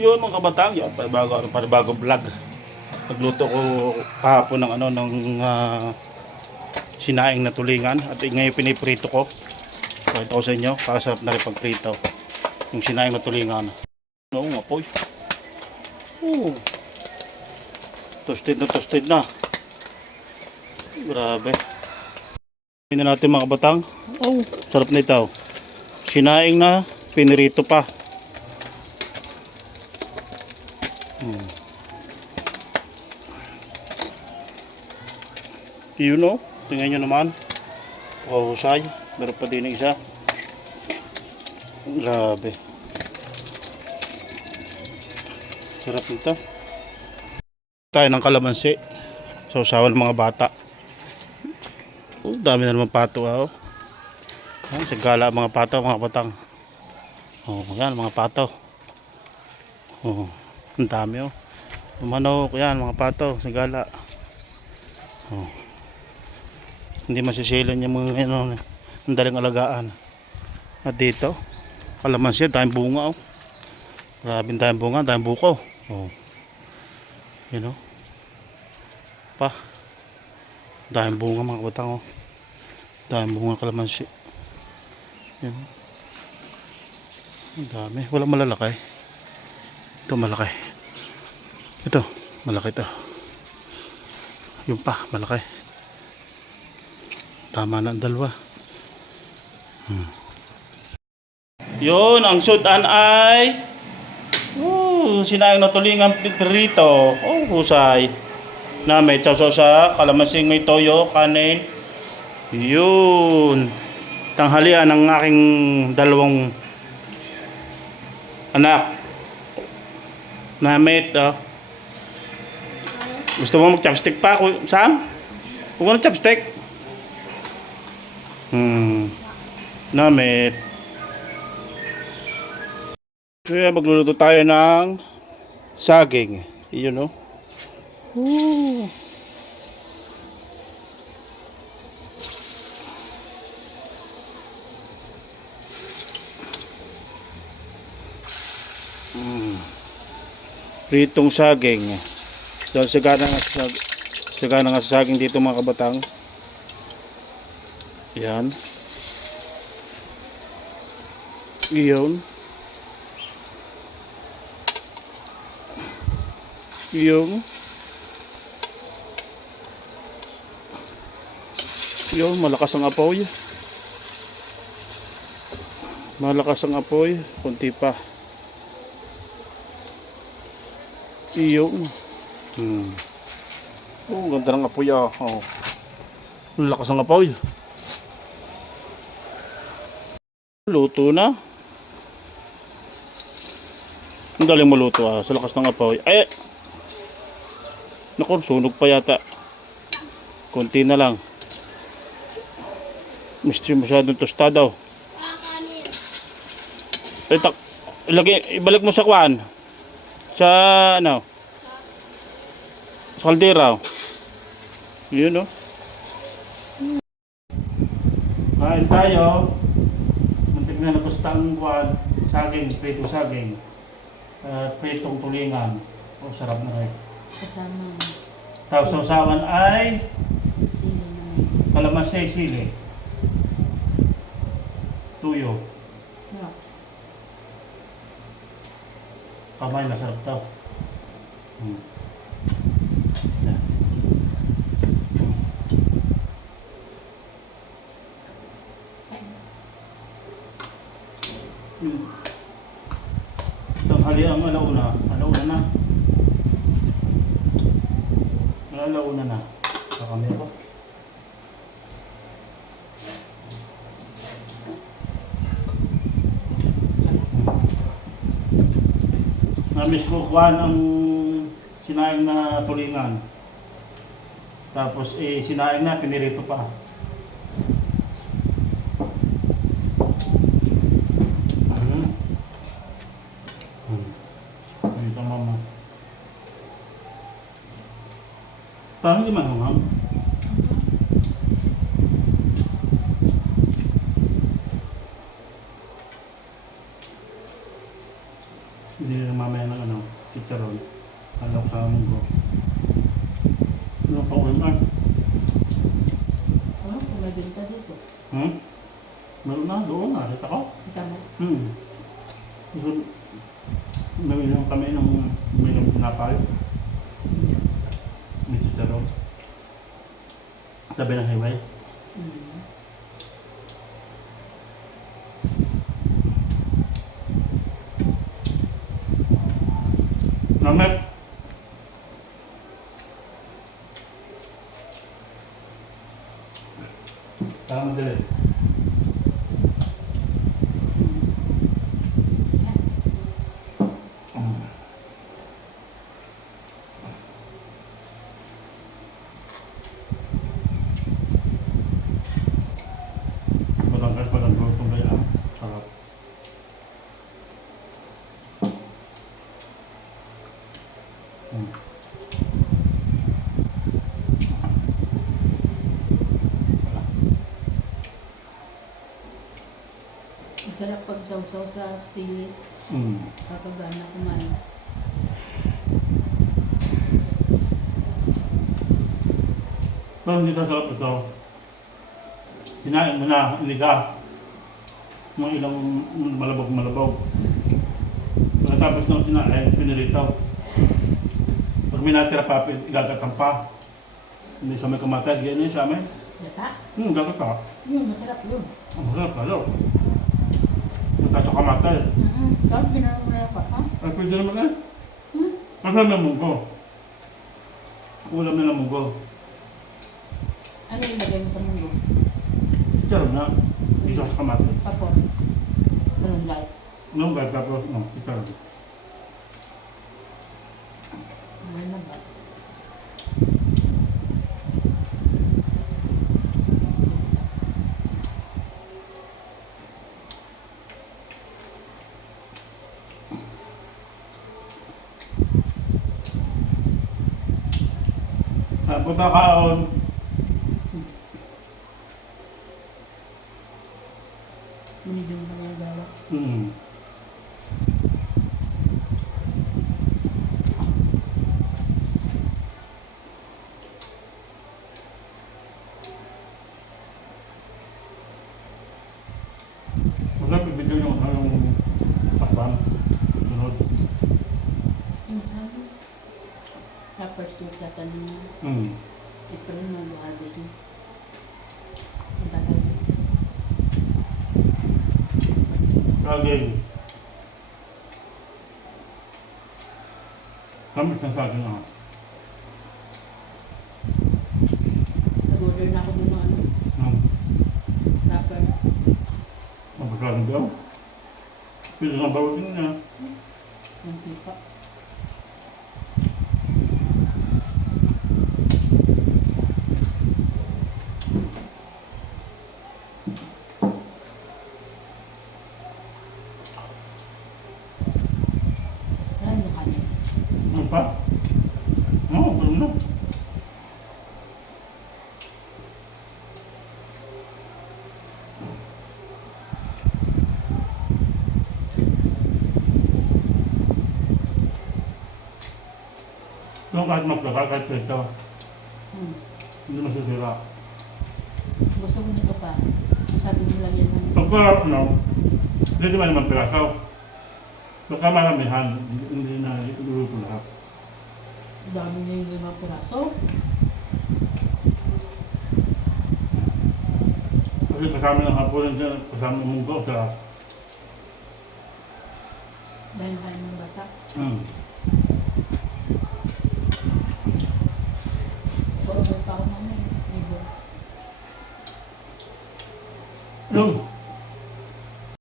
Yun mga kabatang, yun, panibago, ano, panibago vlog. Nagluto ko kahapon ng ano, ng ah, sinaing na tulingan at ngayon piniprito ko. Pakita ko sa inyo, kakasarap na rin pagprito. Yung sinaing na tulingan. Oo nga po. Oo. Toasted na toasted na. Grabe. Tingnan natin mga kabatang. Oh, sarap na ito. Sinaing na, pinirito pa. Yun know, tingnan nyo naman. Pakahusay. Meron pa din isa. Grabe. Sarap nito. Tayo ng kalamansi. Sa usawan ng mga bata. Oh, dami na naman pato ah. Oh. Yan, sa gala mga pato, mga batang. Oh, yan, mga pato. Oh, ang dami oh. Manok, yan, mga pato, sa gala. Oh. Hindi masisilan yung mga ano, ang daling alagaan. At dito, kalamansi, tayong bunga oh. Grabe tayong bunga, tayong buko. Oh. Yun oh. Pa. Dahil bunga mga batang oh. Dahil bunga kalamansi. Yan. Ang dami. Wala malalaki. Ito malaki. Ito. Malaki ito. Yung pa. Malaki. Tama na ang dalawa. Hmm. Yun. Ang sudan ay Oh, sinayang na tulingan pirito. Oh, husay. Na may sausaw sa kalamasing may toyo, kanin. Yun. Tanghalian ng aking dalawang anak. Namit, oh. Gusto mo mag-chopstick pa, Ku- Sam? Huwag mo chopstick. Hmm. Namit. Kaya magluluto tayo ng saging. Iyon, no? Ooh. Mm. Pritong saging. Dahil sagana nga sa sagana saging dito mga kabatang. Yan. Iyon. Yung Yung malakas ang apoy. Malakas ang apoy, kunti pa. Yung Hmm. Oh, ganda ng apoy ah. Oh. Malakas ang apoy. Luto na. Ang galing maluto ah, sa lakas ng apoy. Ay, Naku, sunog pa yata. Konti na lang. Misti masyadong tostado. Eh, tak, ilagay, ibalik mo sa kwan. Sa, ano? Sa kaldera. Yun, no? Kain tayo. Muntik na natusta ang kwan. Saging, prito saging. At pritong tulingan. Oh, sarap na rin. Kasama Tapos sa usawan ay kalamansi sili. Tuyo. No. Kamay masarap to. Hmm. Yan. Hmm. Tanghali ang alauna. Alauna na. Alauna na. Sa kami ako. Namiss ko kuhan ang sinaing na tulingan. Tapos eh sinaing na pinirito pa. Mhm. Hmm. Ito mama. Parang di man humam. Hindi ng mamaya ng ano, chicharon. Alok sa munggo. Ano pa man? Ano kung may binta dito? Hmm? Meron na, doon na. Kita ko. Kita mo? Hmm. Sabi ng hiway. Mm. Namet. Tama din. Malangkat pa ng lutong kaya. Sarap. Mm. Masarap pag sausaw sa sili. Mm. Kakagana kumain. Pero hindi ka sarap ito. Kinain mo na, hindi ka. Mga ilang malabog-malabog. Pagkatapos ng kinain, piniritaw. Pag may natira pa, igagatan pa. Hindi sa may kamatay, ganyan yun sa amin. Yata? Hmm, gagata. Yun, masarap yun. Ang masarap lalo. Nagkaso kamatay. Mm-mm. Tapos ginanong mo na pa, ha? Ay, pwede naman eh. Hmm? Masarap na munggo. Ulam na ng munggo. Ano yung lagay mo sa mundo? Charon na. Isa sa kamatay. Papor. Malunggay. Nung gagawin tapos, no, charon. Ano na ba? Ah, pagkakaon, Minidyung na yung gawa. hmm. Masarap ibigay yung yung pakbang. Sunod. Yung sabi. Sa first year tata ng Hmm. April na harvest niya. Ang tagal. Kagay. Kami sa sa akin ah. Nag-order na ako doon ng ano, Nung rapper. mabagkalang daw. Pwede na bawal din niya. ng pipa. Ay, nakanin. Ano pa? Oo, oh, na. Yung kahit maglaga, kahit ito, Hmm. hindi masisira. Gusto ko nito pa. Sabi mo lang yan ng Pagka, ano, hindi naman naman pirasaw. Pagka maramihan, hindi, hindi na iluto lahat. dami niya yung limang piraso. Kasi kasama ng hapunan dyan, kasama ng munggo sa... Dahil kain ng bata. Hmm. Então,